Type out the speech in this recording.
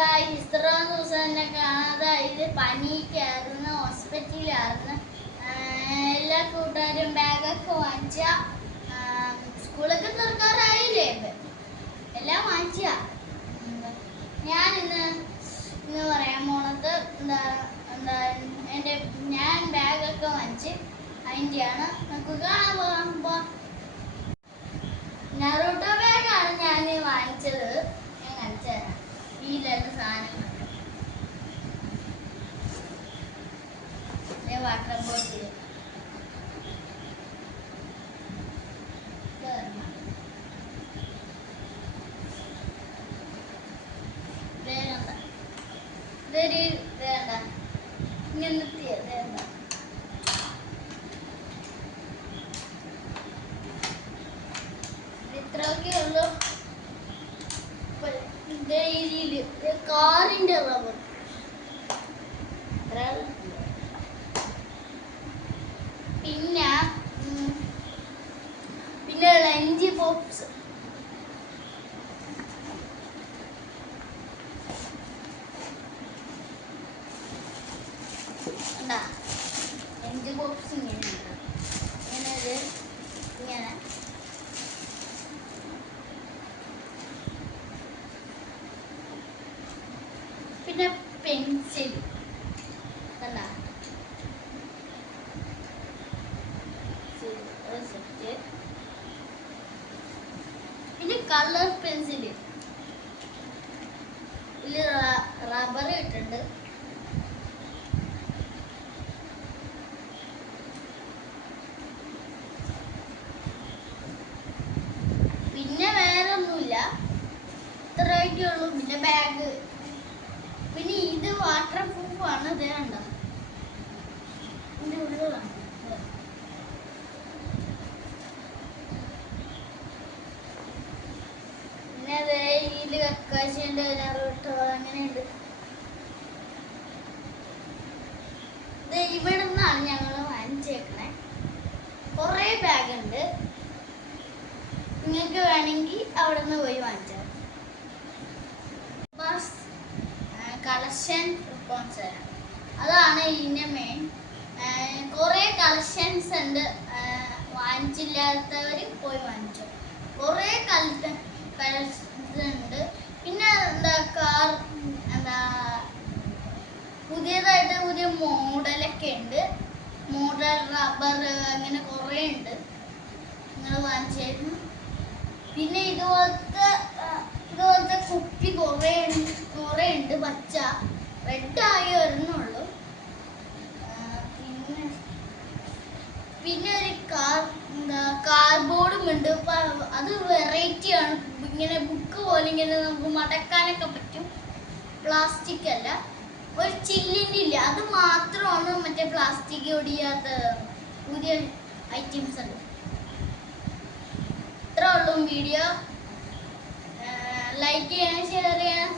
ഇത്ര ദിവസം തന്നെ കാണാതെ ഇത് പനിക്കായിരുന്നു, ഹോസ്പിറ്റലിലായിരുന്നു. എല്ലാ കൂട്ടുകാരും ബാഗൊക്കെ വാങ്ങിച്ച, സ്കൂളൊക്കെ തുറക്കാറായില്ലേ, എല്ലാം വാങ്ങിച്ച. ഞാൻ ഇന്ന് പറയാൻ പോണത് ഞാൻ ബാഗൊക്കെ വാങ്ങിച്ച് അതിൻ്റെയാണ് നമുക്ക് കാണാൻ പോകാൻ. നറൂട്ടോ ബാഗാണ് ഞാൻ വാങ്ങിച്ചത്. ഞാൻ കാണിച്ചു തരാം. ഈ രണ്ട് സാധനങ്ങൾ, വാട്ടർ ബോട്ടിൽ, ഇതൊരു വേണ്ട ഇങ്ങനത്തെ വേണ്ട. ഇത്രയൊക്കെ ഉള്ളു. കാറിന്റെ റബ്ബർ പിന്നെ ലഞ്ച് ബോക്സ്, ലഞ്ച് ബോക്സ് ഇങ്ങനെയുണ്ട്. ഇങ്ങനെ പിന്നെ പെൻസിൽ സെറ്റ്, പിന്നെ കളർ പെൻസില്, ഇതിൽ റബ്ബർ ഇട്ടുണ്ട്. പിന്നെ വേറെ ഒന്നുമില്ല, ഇത്രയൊക്കെ ഉള്ളൂ. പിന്നെ ബാഗ്, പിന്നെ ഇത് വാട്ടർ പ്രൂഫ് ആണ്. ഇത് കണ്ടോ, ഇതിൻ്റെ ഉള്ളിലാണ്. പിന്നെ ഇതിൽ കക്കാശിയുണ്ട്, നറൂട്ടോ, അങ്ങനെയുണ്ട്. ഇത് ഇവിടെ നിന്നാണ് ഞങ്ങൾ വാങ്ങിച്ചേക്കണേ. കുറേ ബാഗ് ഉണ്ട്, നിങ്ങൾക്ക് വേണമെങ്കിൽ അവിടെ നിന്ന് പോയി വാങ്ങിച്ചാൽ. കളക്ഷൻ റിപ്പോർട്ട്സ് അതാണ് ഇതിൻ്റെ മെയിൻ. കുറേ കളക്ഷൻസ് ഉണ്ട്, വാങ്ങിച്ചില്ലാത്തവർ പോയി വാങ്ങിച്ചു. കുറേ കളക്ഷൻസ് ഉണ്ട്. പിന്നെ പുതിയതായിട്ട് പുതിയ മോഡലൊക്കെ ഉണ്ട്. മോഡൽ റബ്ബർ അങ്ങനെ കുറേ ഉണ്ട്, നിങ്ങൾ വാങ്ങിച്ചായിരുന്നു. പിന്നെ ഇതുപോലത്തെ കുപ്പി കുറേ ഉണ്ട്. പച്ച റെഡ് ആയി വരുന്നുള്ളൂ. പിന്നെ ഒരു കാർഡ്ബോർഡും ഉണ്ട്. അത് വെറൈറ്റി ആണ്. ഇങ്ങനെ ബുക്ക് പോലെ ഇങ്ങനെ നമുക്ക് മടക്കാനൊക്കെ പറ്റും. പ്ലാസ്റ്റിക് അല്ല, ഒരു ചില്ലിൻ്റെ ഇല്ല, അത് മാത്രമാണ് മറ്റേ പ്ലാസ്റ്റിക് ഒടിയാത്ത പുതിയ ഐറ്റംസ് ഉണ്ട്. ഇത്ര ഉള്ളൂ വീഡിയോ. ലൈക്ക് ചെയ്യണം, ഷെയർ ചെയ്യണം.